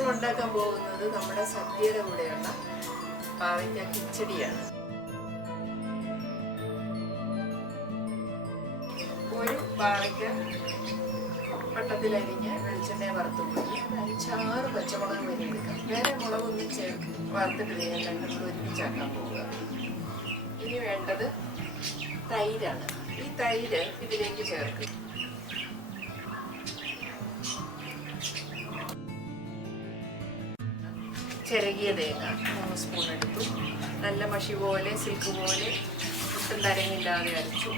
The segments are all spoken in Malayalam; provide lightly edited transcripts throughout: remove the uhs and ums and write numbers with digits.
നമ്മൾ ഉണ്ടാക്കാൻ പോകുന്നത് നമ്മുടെ സദ്യയുടെ കൂടെയുള്ള പാവയ്ക്ക കിച്ചടിയാണ്. ഒരു പാവയ്ക്ക വട്ടത്തിലരിഞ്ഞ് വെളിച്ചെണ്ണ വറുത്ത് പോയി 5-6 പച്ചമുളക് വരെ എടുക്കാം. വേറെ മുളകൊന്നും വറുത്തിട്ട് നമ്മൾ ഒരുമിച്ചാക്കാൻ പോവുക. ഇനി വേണ്ടത് തൈരാണ്. ഈ തൈര് ഇതിലേക്ക് ചേർക്കും. ചിരകിയ തേങ്ങ 3 സ്പൂൺ എടുത്തു. നല്ല മഷി പോലെ സിൽക്ക് പോലെ ഒട്ടും തരങ്ങില്ലാതെ അരച്ചു.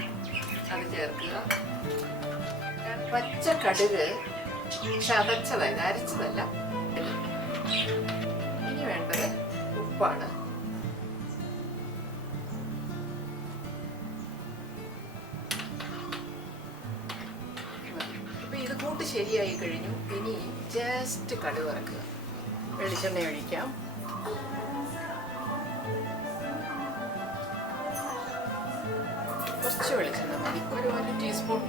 അത് ചേർക്കുക. പച്ച കടുക് ചതച്ചതല്ല, അരച്ചതല്ല. ഇനി വേണ്ടത് ഉപ്പാണ്. ഇപ്പൊ ഇത് കൂട്ട് ശരിയായി കഴിഞ്ഞു. ഇനി ജസ്റ്റ് കടുക് വറക്കുക. വെളിച്ചെണ്ണ ഒഴിക്കാം. കുറച്ച് വെളിച്ചെണ്ണ മതി. ഒരു 1 ടീസ്പൂൺ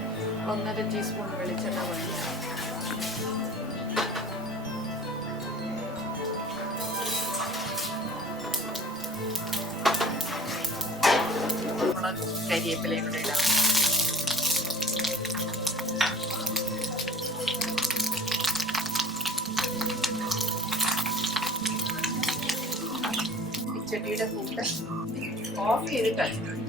1.5 ടീസ്പൂൺ വെളിച്ചെണ്ണ മതി. മുളക് കരിവേപ്പിലയും കൂടെ ഇടാം. ചട്ടിയുടെ കൂട്ട് ഓഫ് ചെയ്തിട്ടാണ്.